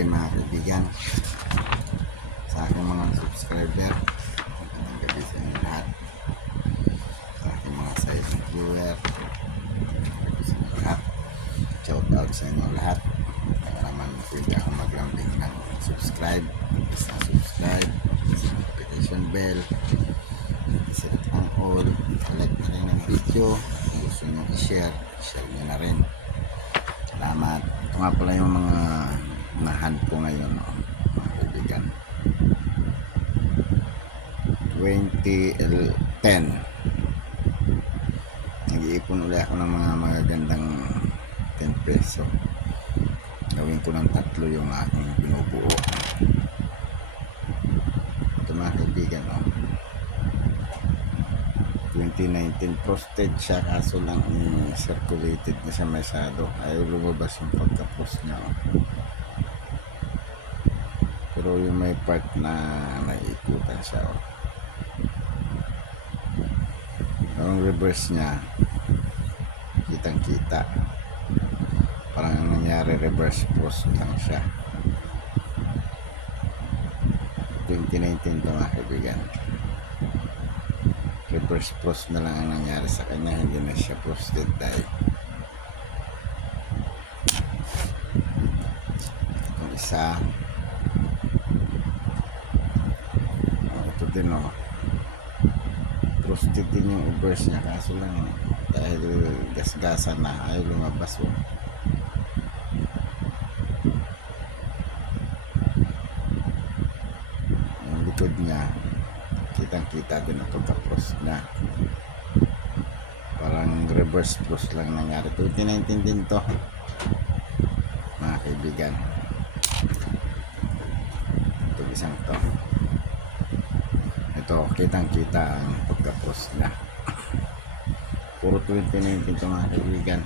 gabi mga kaibigan. Sa aking mga subscriber. Magandang gabi sa inyo lahat. Sa aking mga silent viewer. Sa inyo lahat. Shout out sa inyo lahat. Kaya naman pwede akong maglambing ng subscribe. Isa subscribe. Isa notification bell. Set ang all. Like na rin ang video. Kung gusto nyo i-share, share nyo na rin. Salamat. Ito nga pala yung mga nahan ko ngayon, no? mga kaibigan. 2010. Nag-iipon ulit ako ng mga magagandang 10 peso. Gawin ko ng tatlo yung aking binubuo. Ito mga kaibigan, no? 2019 prostate siya kaso lang mm, circulated na siya masyado ayaw lumabas yung pagka-post niya oh. Pero yung may part na naiikutan siya oh. yung reverse niya kitang kita parang ang nangyari reverse post lang siya. 2019 to mga kaibigan. Reverse post na lang ang nangyari sa kanya hindi na siya posted dahil itong isa din oh posted din yung reverse niya kaso lang dahil gasgasan na ayaw lumabas oh. Yung likod niya kitang kita din ang pagka-post na parang reverse post lang nangyari. 2019 din to mga kaibigan. Ito isang to ito kitang kita ang pagka-post na puro 2019 to mga kaibigan.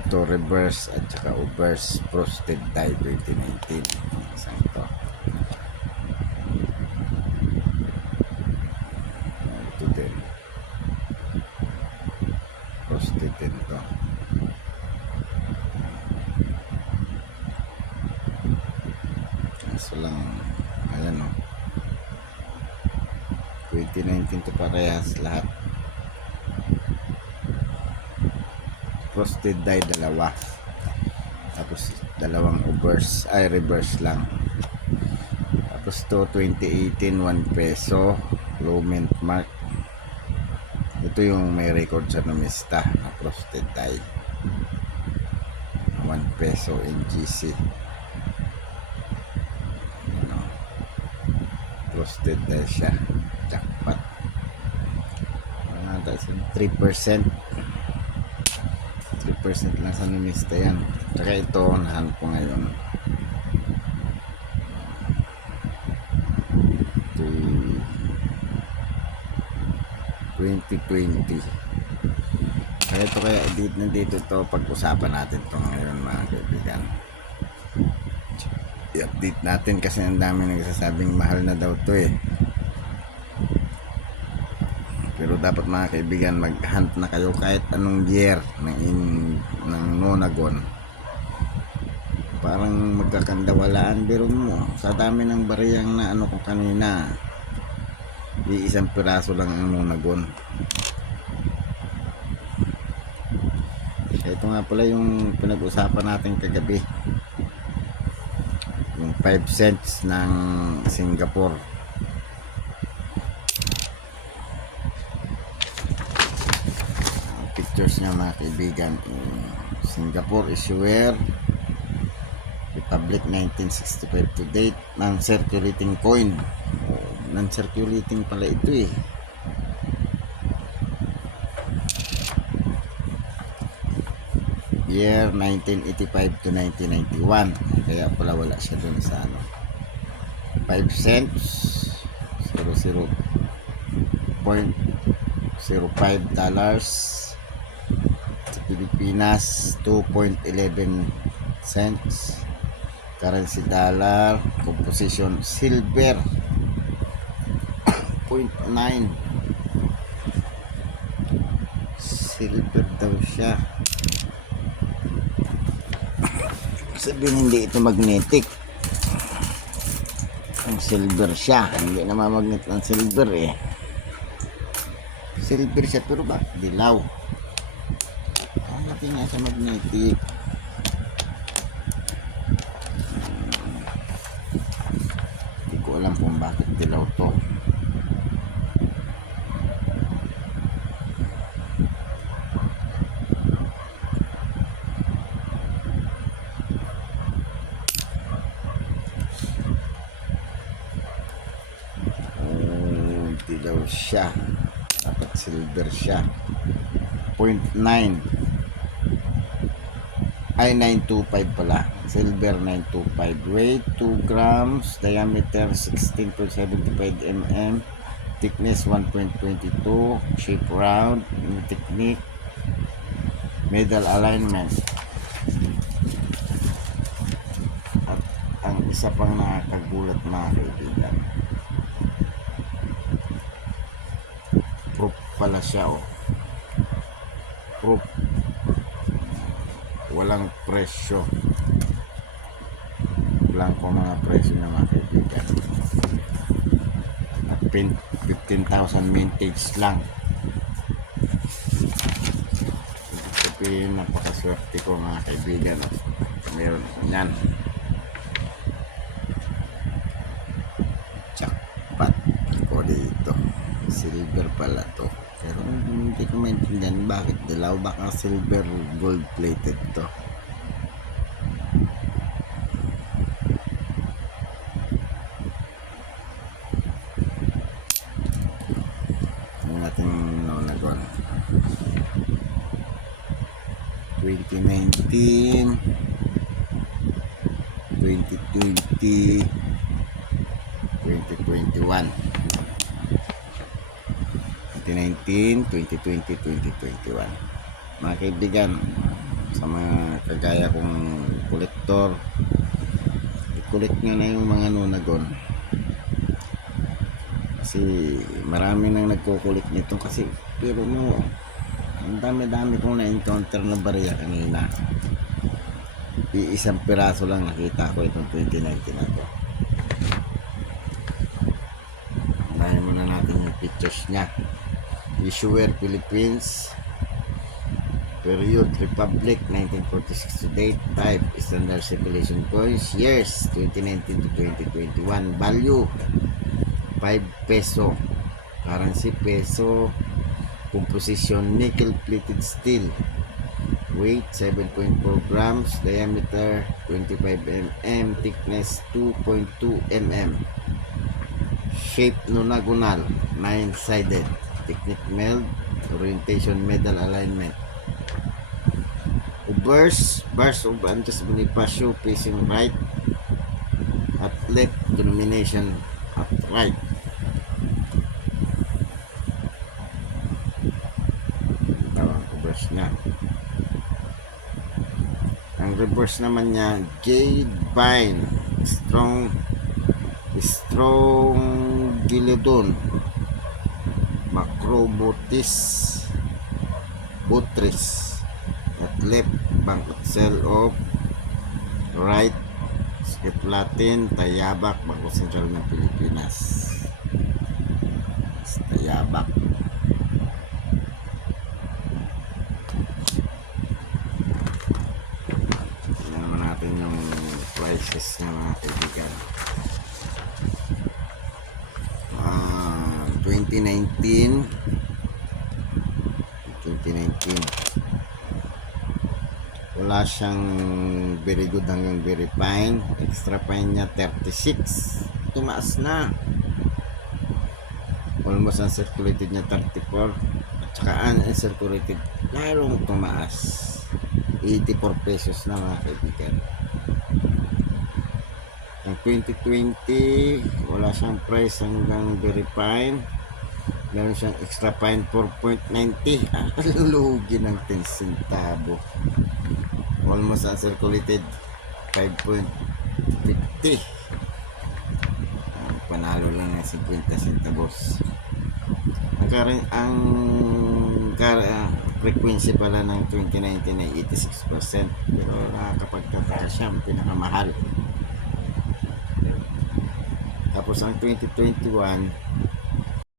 Ito reverse at saka reverse prostate dye 2019 isang to Ah, ito din prostate din to kaso lang ayan o 2019 to parehas lahat. Frosted dye dalawa. Tapos dalawang reverse ay reverse lang. Tapos to 2018 1 peso. Low mint mark ito yung may record sa numista na frosted dye. 1 peso NGC ano? Frosted dye siya. Jackpot. Mga 3% 3% lang sa numista yan. Tsaka ito, nahan ko ngayon. 2020. Kaya ito kaya dito nandito to pag-usapan natin to ngayon mga kaibigan. I-update natin kasi ang dami nagsasabing mahal na daw to eh. Pero dapat mga kaibigan, mag-hunt na kayo kahit anong year ng, in, ng Nonagon. Parang magkakandawalaan biro mo. Sa dami ng bariyang na ano ko kanina, di isang piraso lang ang Nonagon. Ito nga pala yung pinag-usapan natin kagabi. Yung 5 cents ng Singapore. pictures niya mga kaibigan in Singapore issuer Republic 1965 to date non-circulating coin non-circulating pala ito eh. Year 1985 to 1991 kaya pala wala siya dun sa ano. 5 cents 00 point 05 dollars. Sa Pilipinas 2.11 cents. Currency dollar composition silver 0.9 silver daw siya. Sabihin hindi ito magnetic. Ang silver siya. Hindi na mamagnet ng silver eh. Silver siya pero ba? Dilaw. Ang laki nga sa magnetic hindi ko alam kung bakit dilaw to Dilaw siya. Dapat silver siya. 0.9. Ay, 925 pala. Silver 925. Weight 2 grams. Diameter 16.75 mm. Thickness 1.22. Shape round. Technique. Medal alignment. At ang isa pang nakakagulat mga kaibigan. proof pala siya oh. Proof. Walang presyo. Blanco mga presyo na mga kaibigan. At pin- 15,000 mintage lang. Sabihin, napakaswerte ko mga kaibigan. Oh. Meron yan. Jackpot ko dito. Silver pala to. Pero hindi ko maintindihan bakit dilaw. Baka silver gold plated to. Ang ating nonagon. 2019 2020 2021 2019, 2020, 2021. Mga kaibigan, sa mga kagaya kong kolektor, i-collect nyo na yung mga nunagon. Kasi marami nang nagkukulik nito kasi pero mo, ang dami-dami kong na-encounter na bariya kanina. Iisang piraso lang nakita ko itong 2019 na to. Unahin muna natin yung pictures niya. Issuer Philippines. Period Republic 1946 to date. Type Standard Circulation Coins Years 2019 to 2021 Value 5 peso. Currency peso. Composition Nickel plated steel. Weight 7.4 grams. Diameter 25 mm Thickness 2.2 mm Shape nonagonal 9-sided Technique meld Orientation medal alignment. Ubers Bars of Andres Bonifacio facing right. At left denomination at right. Ito ang reverse niya ang reverse naman niya Jade Vine Strong Strong Gilodon Macrobotis Butris at left Bangkot Cell of right Skip Latin Tayabak Bangko Sentral ng Pilipinas. Tayabak Tingnan naman natin yung prices niya mga kaibigan Ah, 2019 2019 wala siyang very good hanggang very fine. Extra fine niya 36 tumaas na. Almost uncirculated niya 34 at saka uncirculated lalong tumaas. 84 pesos na mga kaibigan. Ang 2020 wala siyang price hanggang very fine meron siyang extra fine 4.90 ah, lugi ng 10 centavo almost uncirculated 5.5 50. Ang panalo lang ng 50 centavos. Ang, kar- ang kar- ah, frequency pala ng 2019 ay 86%. Pero nakakapagtataka siya, ang pinakamahal. Tapos ang 2021,